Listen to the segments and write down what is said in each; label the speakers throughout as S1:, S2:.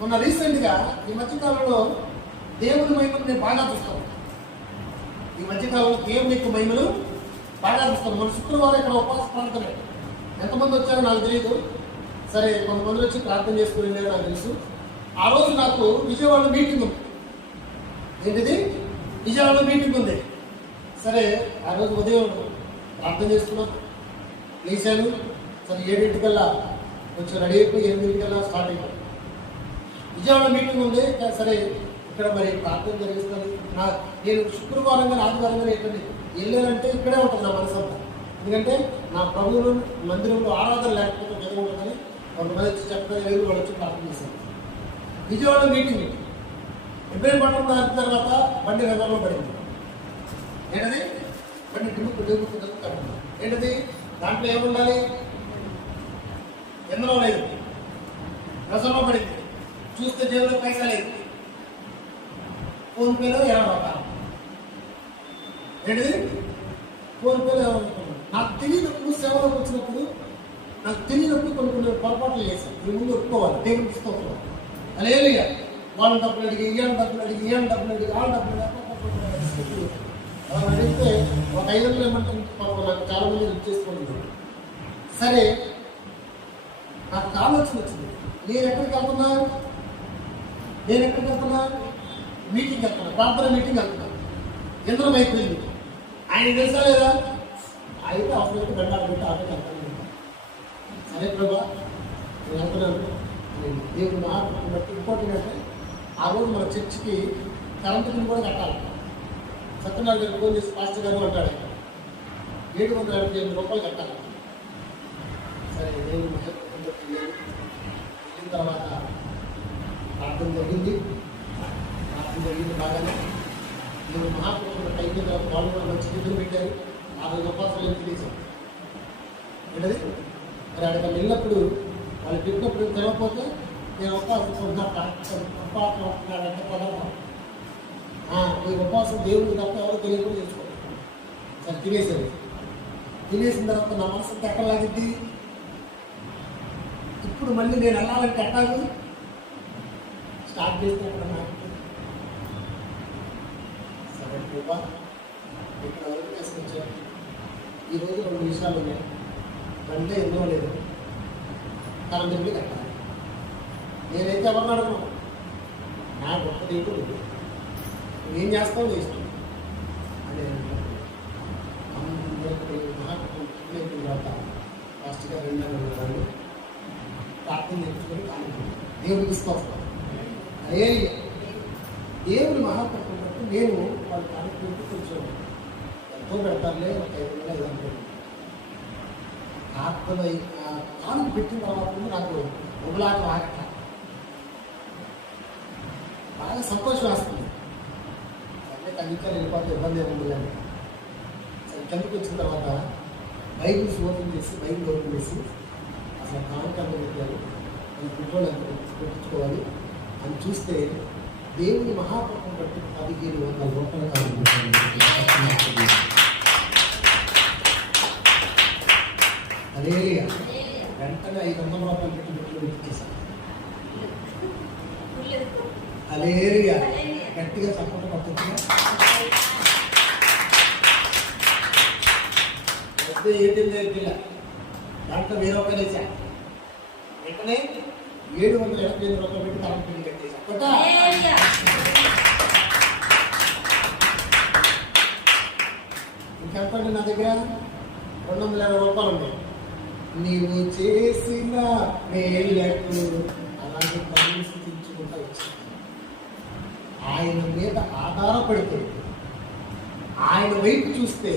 S1: మొన్న రీసెంట్గా ఈ మధ్యకాలంలో దేవుని మహిమను నేను బాగా చూస్తాం ఈ మధ్యకాలంలో దేవుని యొక్క మహిమను బాగా చూస్తాం మన శుక్రవారం ఇక్కడ ఉపవాస ప్రార్థన. ఎంతమంది వచ్చారో నాకు తెలియదు సరే కొంతమంది వచ్చి ప్రార్థన చేసుకుని నాకు తెలుసు. ఆ రోజు నాకు విజయవాడలో మీటింగ్ ఉంది. ఏంటిది? విజయవాడలో మీటింగ్ ఉంది. సరే ఆ రోజు ఉదయం ప్రార్థన చేసుకున్నాను లేచాను. సరే ఏడింటికల్లా కొంచెం రెడీ అయిపోయి ఎనిమిదింటికల్లా స్టార్ట్ అయిపోయింది విజయవాడ మీటింగ్ ఉంది. సరే ఇక్కడ మరి ప్రార్థన జరిగిస్తుంది. నా నేను శుక్రవారం కానీ ఆదివారం కానీ ఎక్కడ వెళ్ళానంటే ఇక్కడే ఉంటుంది నా మనసు ఎందుకంటే నా ప్రభువులు మందిరంలో ఆరాధన లేకపోతే జగన్ ఉంటుందని కొంతమంది వచ్చి చెప్పడం లేదు వాళ్ళు వచ్చి ప్రార్థన చేశారు. విజయవాడ మీటింగ్ ఎప్పుడైనా పట్టణం దాని తర్వాత బండి రథంలో పడింది. ఏంటది? బండి డిమ్ముకు డిమ్ముకు దిగుతాడు ఏంటది? దాంట్లో ఏముండాలి? ఎందులో లేదు. రసంలో పడింది. చూస్తే జేబులో పైసా లేదు ఫోన్పేలో ఇరవై రూపాయలు ఏంటిది? ఫోన్పేలో ఇరవై రూపాయలు నాకు తెలియనప్పుడు సేవలోకి వచ్చినప్పుడు నాకు తెలియనప్పుడు కొన్ని కొన్ని పొరపాట్లు చేశాను. ఈ ముందు ఒప్పుకోవాలి. దేవుని పుస్తకంలో అలా అలేలుగా వాళ్ళ డబ్బులు అడిగి ఇయ్యాల డబ్బులు అడిగి ఇయ్యాల డబ్బులు అడిగి వాళ్ళ డబ్బులు అడిగి అలా అడిగితే ఒక ఐదు వందలు ఏమంటే పాపం నాకు చాలా మంది హెల్ప్ చేసుకోండి సరే నాకు ఆలోచన వచ్చింది. నేను ఎక్కడికి వెళ్తున్నా నేను ఎక్కడికి వెళ్తున్నా? మీటింగ్ వెళ్తున్నా. ప్రార్థన మీటింగ్ వెళ్తున్నా. ఇంద్రం అయిపోయింది. ఆయన తెలుసా లేదా? అయితే అవసరం బెండాలు పెట్టి ఆటో వెళ్తాను సరే ప్రభా నేను వెళ్తున్నాను. నేను దేవుడు మాట బట్టి ఇంపార్టెంట్ అంటే ఆ రోజు మన చర్చికి కరెంటు బిల్ కూడా కట్టాలి. సత్యనారాయణ గారు ఫోన్ చేసి పాస్టర్ గారు అంటాడు ఏడు వందల యాభై ఎనిమిది రూపాయలు కట్టాలి సరే దేవుడు మహత్వం బట్టి వెళ్ళాను. వెళ్ళిన తర్వాత ప్రార్థన జరిగింది ప్రార్థన జరిగింది బాగానే నేను మహాప్రభుత్వ వాళ్ళు కూడా మంచి నిధులు పెట్టారు నాలుగు రోజు ఉపవాసాలు ఏం ఏంటది? మరి అక్కడ వెళ్ళినప్పుడు వాళ్ళు పెట్టినప్పుడు తెలవకపోతే నేను ఉపవాసం కొంటున్నా ఉపవాసం ఉంటున్నాడంటే పదం ఈ ఉపవాసం దేవుడికి తప్ప ఎవరో తెలియకుండా చేసుకోండి సరే తినేసారు తినేసిన తర్వాత నా మనసు ఎక్కలాగిద్ది ఇప్పుడు మళ్ళీ నేను వెళ్ళాలంటే ఎట్టాలి స్టార్ట్ చేస్తే అక్కడ నాకు. కృప ఇక్కడ వరకు తీసుకొచ్చాను ఈరోజు రెండు విషయాలు ఉన్నాయి. అంటే ఎన్నో లేదు. కరెంట్ బిల్లు కట్టాలి. నేనైతే ఎవరిని అడగను? నా గొప్ప దేవుడు. నేను చేస్తావు నీ ఇష్టం? అదే అందరికీ తర్వాత ఫస్ట్గా రెండు వాళ్ళు ప్రార్థన నేర్చుకొని కానుకో దేవుడికి ఇస్తాను అదే దేవుడి మహాత్మకం నేను వాళ్ళ కార్యక్రమం కొంచెం ఎంతో పెడతారులే ఒక ఐదు వేల ఐదు వందలు. కానుక పెట్టిన తర్వాత నాకు ఒకలాగా ఆగట బాగా సంతోషం వేస్తుంది. సరే కందికాలు వెళ్ళిపోతే ఇబ్బంది ఏముంది సరే కిందకి వచ్చిన తర్వాత బైబిల్స్ ఓపెన్ చేసి బైబిల్ ఓపెన్ చేసి అసలు కానుకలు పెట్టారు. అది పెట్రోల్ పెట్టించుకోవాలి. అని చూస్తే దేవుని మహాప్రభం బట్టి పదిహేను వందల రూపాయలు అదే వెంటనే ఐదు వందల రూపాయలు పెట్టి పెట్టుకుని ఇచ్చేసాను అలేరియా గట్టిగా సపోర్ట్ పడుతుంది పెద్ద ఏటీఎం దగ్గరికి దాంట్లో వేరే రూపాయలు వేసా. వెంటనే ఏడు వందల ఎనభై ఐదు రూపాయలు పెట్టి కరెంట్ బిల్లు కట్టేసా కొట్టా నా దగ్గర రెండు వందల యాభై రూపాయలు ఉన్నాయి. నీవు చేసిన మేలకు అలాంటి పరిస్థితించుకుంటా స్థితించుకుంటా ఆయన మీద ఆధారపడితే ఆయన వైపు చూస్తే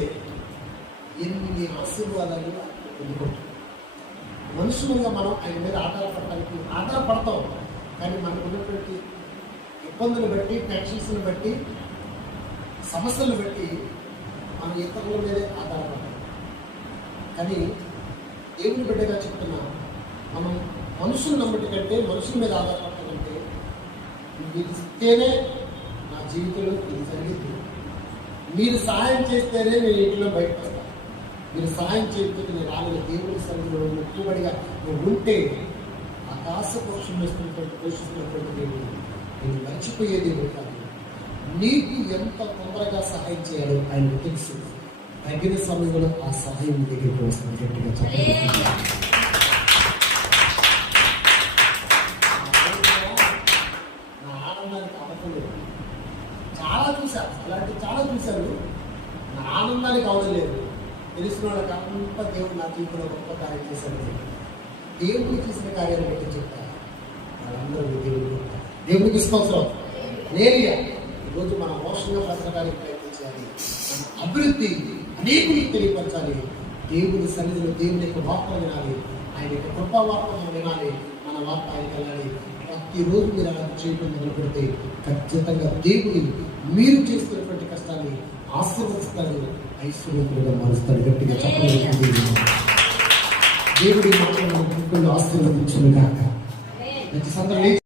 S1: ఎన్ని ఆశీర్వాదాలు పొందుకుంటాం మనుషులుగా మనం ఆయన మీద ఆధారపడటానికి ఆధారపడతాం. కానీ మనకు ఉన్నటువంటి ఇబ్బందులు బట్టి టెన్షన్స్ని బట్టి సమస్యలు బట్టి మనం ఇతరుల మీదే ఆధారపడతాం. కానీ దేవుని బిడ్డగా చెప్తున్నా మనం మనుషులు నమ్మటి కంటే మనుషుల మీద ఆధారపడాలంటే మీరు ఇస్తేనే నా జీవితంలో ఇది జరిగింది. మీరు సహాయం చేస్తేనే నేను ఇంట్లో బయటపడతాను మీరు సహాయం చేయకపోతే నేను రాలేదు. దేవుని సన్నిధిలో ముక్కుబడిగా నువ్వు ఉంటే ఆకాశ కోసం వేస్తున్నటువంటి పోషిస్తున్నటువంటి దేవుడు నేను మర్చిపోయే దేవుడు కాదు. నీకు ఎంత తొందరగా సహాయం చేయాలో ఆయనకు తెలుసు. తగిన సమయంలో ఆ సహాయం దగ్గరికి వస్తుంది. గట్టిగా చెప్పండి. చాలా చూశాను. అలాంటి చాలా చూశాను. నా ఆనందానికి అవడం లేదు. తెలిసిన వాళ్ళకి అంత దేవుడు నా జీవితంలో గొప్ప కార్యం చేశాడు. దేవుడు చేసిన కార్యాలు బట్టి చెప్తారు. వాళ్ళందరూ దేవుడు దేవుడికి స్తోత్రం. లేనియా ఈరోజు మన మోషంగా బ్రతకడానికి ప్రయత్నించాలి. మన అభివృద్ధి అనేకులకు తెలియపరచాలి. దేవుని సన్నిధిలో దేవుని యొక్క వార్త వినాలి. ఆయన యొక్క గొప్ప వార్త మనం వినాలి. మన వార్త ఆయన వెళ్ళాలి ప్రతిరోజు మీరు అలా చేయడం మొదలుపెడితే ఖచ్చితంగా దేవుని మీరు చేస్తున్నటువంటి కష్టాన్ని ఆశీర్వదిస్తాడు ఐశ్వర్యంతులుగా మారుస్తాడు గట్టిగా చెప్పలేదు దేవుడి మాటలను ఆశీర్వదించును కాక సందర్భం